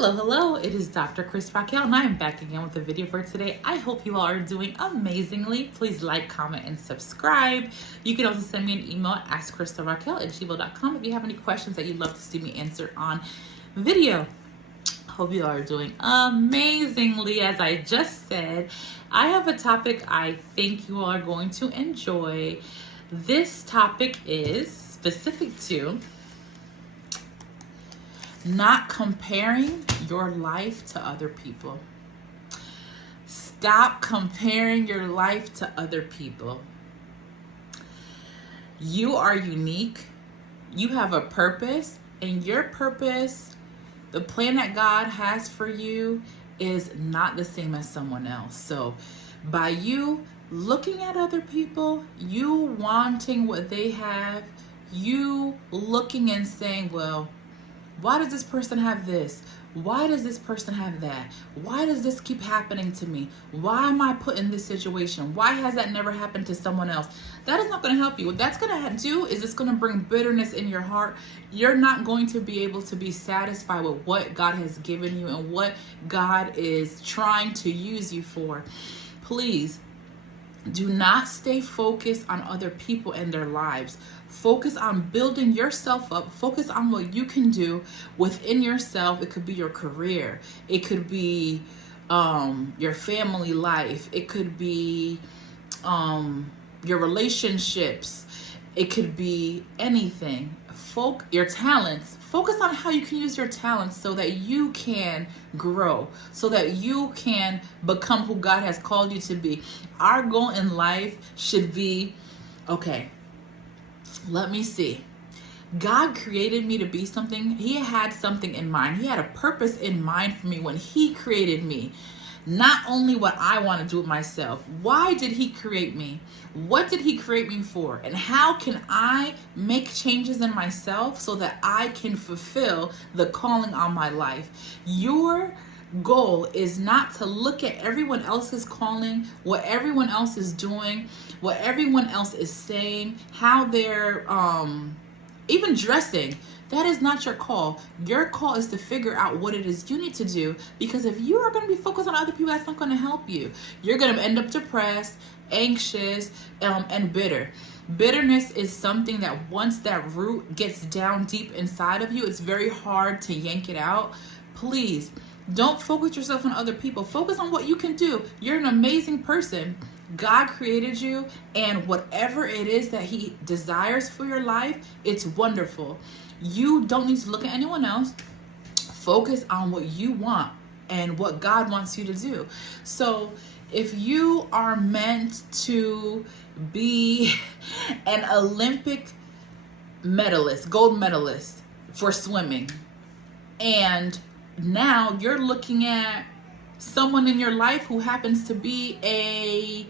Hello, hello, it is Dr. Askkrystalracquel and I am back again with a video for today. I hope you all are doing amazingly. Please like, comment, and subscribe. You can also send me an email at askkrystalracquel@gmail.com if you have any questions that you'd love to see me answer on video. Hope you all are doing amazingly. As I just said, I have a topic I think you all are going to enjoy. This topic is specific to not comparing your life to other people. Stop comparing your life to other people. You are unique. You have a purpose, and your purpose, the plan that God has for you, is not the same as someone else. So by you looking at other people, you wanting what they have, you looking and saying, well, why does this person have this? Why does this person have that? Why does this keep happening to me? Why am I put in this situation? Why has that never happened to someone else? That is not going to help you. What that's going to do is it's going to bring bitterness in your heart. You're not going to be able to be satisfied with what God has given you and what God is trying to use you for. Please do not stay focused on other people and their lives. Focus on building yourself up. Focus on what you can do within yourself. It could be your career. It could be your family life. It could be your relationships. It could be anything. Your talents. Focus on how you can use your talents so that you can grow, so that you can become who God has called you to be. Our goal in life should be, okay, let me see. God created me to be something. He had something in mind. He had a purpose in mind for me when He created me. Not only what I want to do with myself. Why did He create me? What did He create me for? And how can I make changes in myself so that I can fulfill the calling on my life? Your goal is not to look at everyone else's calling, what everyone else is doing, what everyone else is saying, how they're even dressing. That is not your call. Your call is to figure out what it is you need to do, because if you are going to be focused on other people, that's not going to help you. You're going to end up depressed, anxious, and bitter. Bitterness is something that once that root gets down deep inside of you, it's very hard to yank it out. Please don't focus yourself on other people. Focus on what you can do. You're an amazing person. God created you, and whatever it is that He desires for your life, it's wonderful. You don't need to look at anyone else. Focus on what you want and what God wants you to do. So if you are meant to be an Olympic medalist, gold medalist for swimming, and now you're looking at someone in your life who happens to be a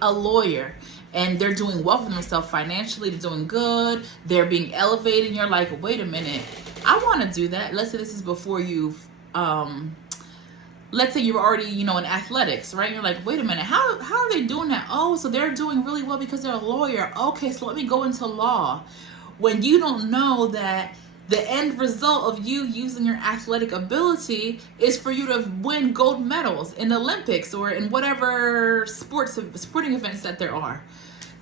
lawyer, and they're doing well for themselves financially, they're doing good, they're being elevated, and you're like, wait a minute, I want to do that. Let's say this is before you've let's say you're already, in athletics, right? You're like, wait a minute, how are they doing that? Oh, so they're doing really well because they're a lawyer. Okay, so let me go into law. When you don't know that the end result of you using your athletic ability is for you to win gold medals in the Olympics or in whatever sporting events that there are.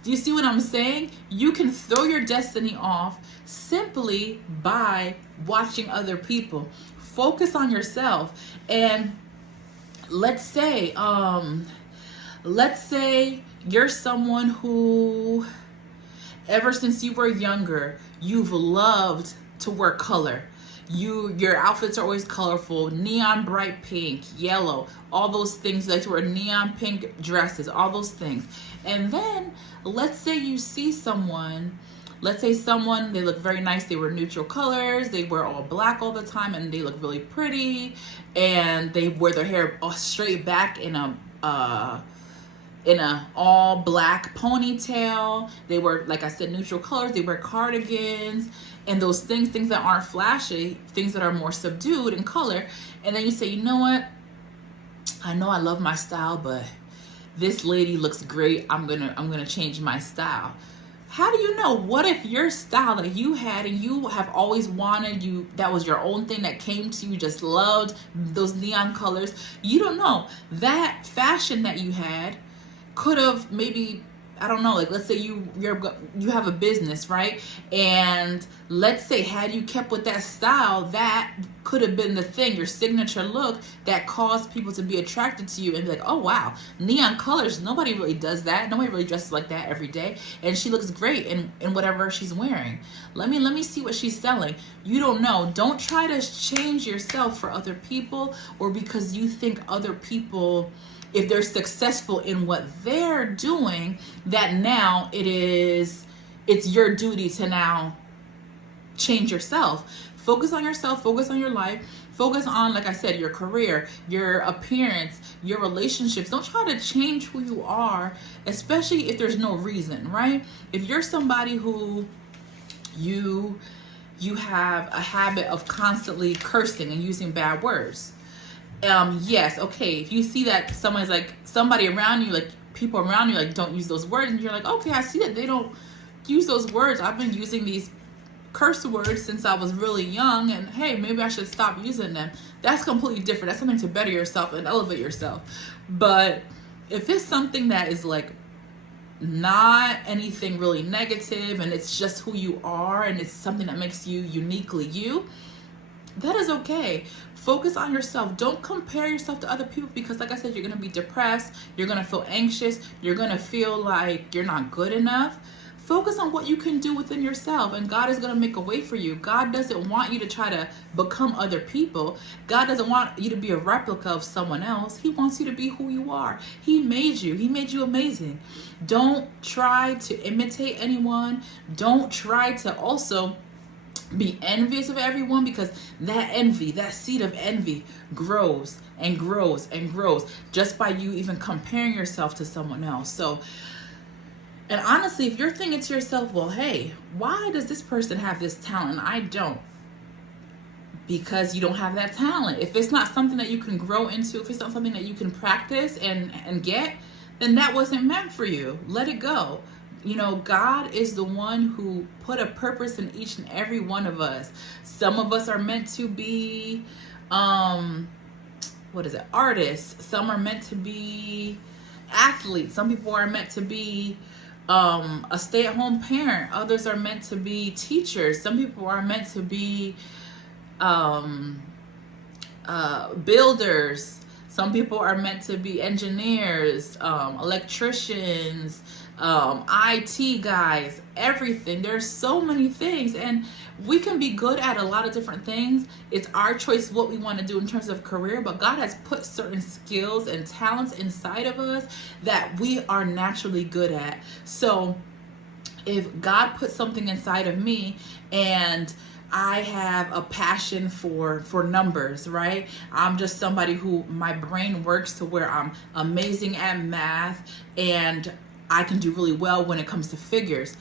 Do you see what I'm saying? You can throw your destiny off simply by watching other people. Focus on yourself. And let's say you're someone who, ever since you were younger, you've loved to wear color. Your outfits are always colorful, neon bright pink, yellow, all those things. You like to wear neon pink dresses, all those things. And then let's say you see someone, they look very nice, they wear neutral colors, they wear all black all the time, and they look really pretty, and they wear their hair all straight back in a all black ponytail. They wear, like I said, neutral colors. They wear cardigans and those things that aren't flashy, things that are more subdued in color. And then you say, you know what? I know I love my style, but this lady looks great. I'm gonna change my style. How do you know? What if your style that you had and you have always wanted, that was your own thing that came to you, just loved those neon colors? You don't know. That fashion that you had could have maybe, I don't know, like let's say you have a business, right? And let's say had you kept with that style, that could have been the thing, your signature look that caused people to be attracted to you and be like, oh wow, neon colors, nobody really does that. Nobody really dresses like that every day. And she looks great in whatever she's wearing. Let me see what she's selling. You don't know. Don't try to change yourself for other people, or because you think other people, if they're successful in what they're doing, that now it's your duty to now change yourself. Focus on yourself, focus on your life, focus on, like I said, your career, your appearance, your relationships. Don't try to change who you are, especially if there's no reason, right? If you're somebody who you have a habit of constantly cursing and using bad words, yes, okay, if you see that somebody around you, like people around you, like don't use those words, and you're like, okay, I see that they don't use those words. I've been using these curse words since I was really young, and hey, maybe I should stop using them. That's completely different. That's something to better yourself and elevate yourself. But if it's something that is like not anything really negative, and it's just who you are, and it's something that makes you uniquely you, that is okay. Focus on yourself. Don't compare yourself to other people, because like I said, you're going to be depressed. You're going to feel anxious. You're going to feel like you're not good enough. Focus on what you can do within yourself, and God is going to make a way for you. God doesn't want you to try to become other people. God doesn't want you to be a replica of someone else. He wants you to be who you are. He made you. He made you amazing. Don't try to imitate anyone. Don't try to also be envious of everyone, because that envy, that seed of envy grows and grows and grows just by you even comparing yourself to someone else. So, and honestly, if you're thinking to yourself, well, hey, why does this person have this talent and I don't? Because you don't have that talent. If it's not something that you can grow into, if it's not something that you can practice and get, then that wasn't meant for you. Let it go. You know, God is the one who put a purpose in each and every one of us. Some of us are meant to be, artists. Some are meant to be athletes. Some people are meant to be a stay-at-home parent. Others are meant to be teachers. Some people are meant to be builders. Some people are meant to be engineers, electricians, IT guys, everything. There's so many things, and we can be good at a lot of different things. It's our choice what we want to do in terms of career, but God has put certain skills and talents inside of us that we are naturally good at. So if God put something inside of me, and I have a passion for numbers, right? I'm just somebody who, my brain works to where I'm amazing at math, and I can do really well when it comes to figures.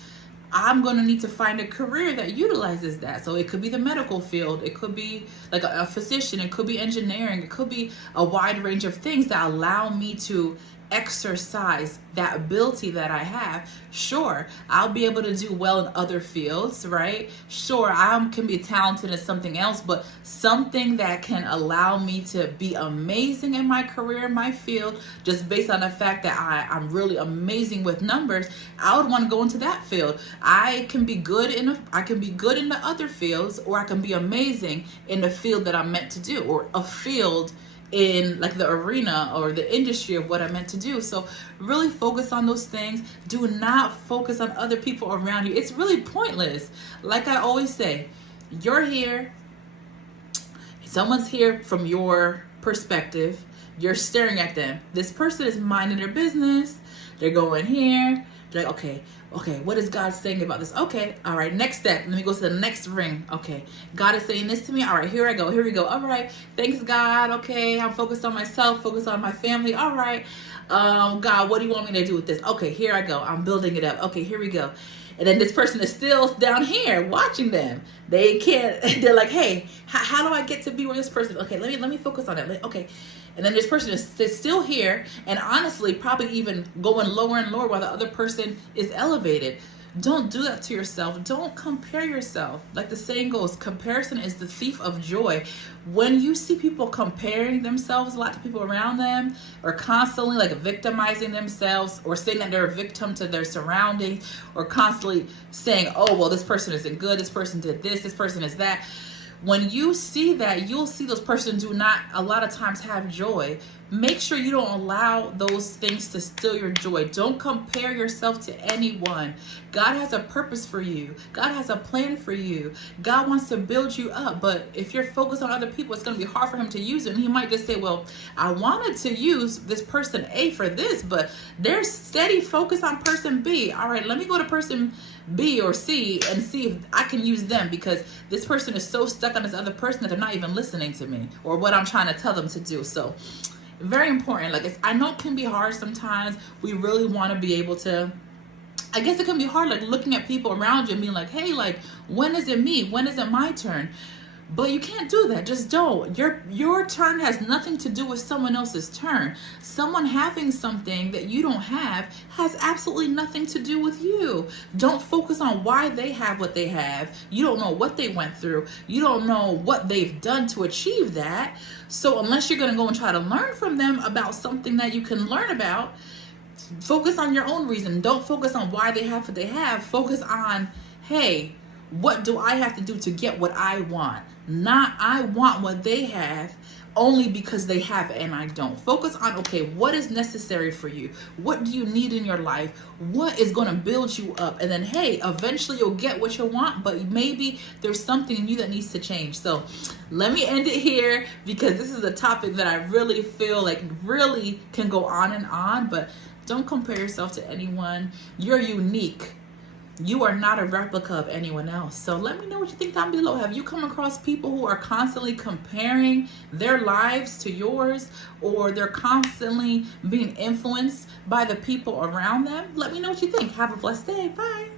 I'm going to need to find a career that utilizes that. So it could be the medical field. It could be like a physician. It could be engineering. It could be a wide range of things that allow me to exercise that ability that I have. Sure, I'll be able to do well in other fields, right? Sure, I can be talented in something else, but something that can allow me to be amazing in my career, in my field, just based on the fact that I'm really amazing with numbers, I would want to go into that field. I can be good in the other fields, or I can be amazing in the field that I'm meant to do, or a field in like the arena or the industry of what I meant to do. So really focus on those things. Do not focus on other people around you. It's really pointless. Like I always say, you're here. Someone's here from your perspective. You're staring at them. This person is minding their business. They're going here. They're like, okay, what is God saying about this? Okay, all right, next step. Let me go to the next ring. Okay, God is saying this to me. All right, here I go. Here we go. All right, thanks, God. Okay, I'm focused on myself, focused on my family. All right, God, what do you want me to do with this? Okay, here I go. I'm building it up. Okay, here we go. And then this person is still down here watching them. They can't, they're like, hey, how do I get to be where this person? Okay, let me focus on it. Okay. And then this person is still here, and honestly, probably even going lower and lower while the other person is elevated. Don't do that to yourself. Don't compare yourself. Like the saying goes, comparison is the thief of joy. When you see people comparing themselves a lot to people around them, or constantly like victimizing themselves, or saying that they're a victim to their surroundings, or constantly saying, oh, well, this person isn't good, this person did this person is that. When you see that, you'll see those persons do not a lot of times have joy. Make sure you don't allow those things to steal your joy. Don't compare yourself to anyone. God has a purpose for you. God has a plan for you. God wants to build you up. But if you're focused on other people, it's going to be hard for him to use it. And he might just say, well, I wanted to use this person A for this, but they're steady focused on person B. All right, let me go to person B or C and see if I can use them, because this person is so stuck on this other person that they're not even listening to me or what I'm trying to tell them to do. So very important. Like, I know it can be hard sometimes. We really want to be able to, I guess it can be hard, like looking at people around you and being like, hey, like, when is it me? When is it my turn? But you can't do that. Just don't. Your turn has nothing to do with someone else's turn. Someone having something that you don't have has absolutely nothing to do with you. Don't focus on why they have what they have. You don't know what they went through. You don't know what they've done to achieve that. So unless you're going to go and try to learn from them about something that you can learn about, focus on your own reason. Don't focus on why they have what they have. Focus on, hey, what do I have to do to get what I want? Not I want what they have only because they have it and I don't. Focus on, okay, what is necessary for you? What do you need in your life? What is going to build you up? And then, hey, eventually you'll get what you want, but maybe there's something in you that needs to change. So let me end it here, because this is a topic that I really feel like really can go on, but don't compare yourself to anyone. You're unique. You are not a replica of anyone else. So let me know what you think down below. Have you come across people who are constantly comparing their lives to yours, or they're constantly being influenced by the people around them? Let me know what you think. Have a blessed day. Bye.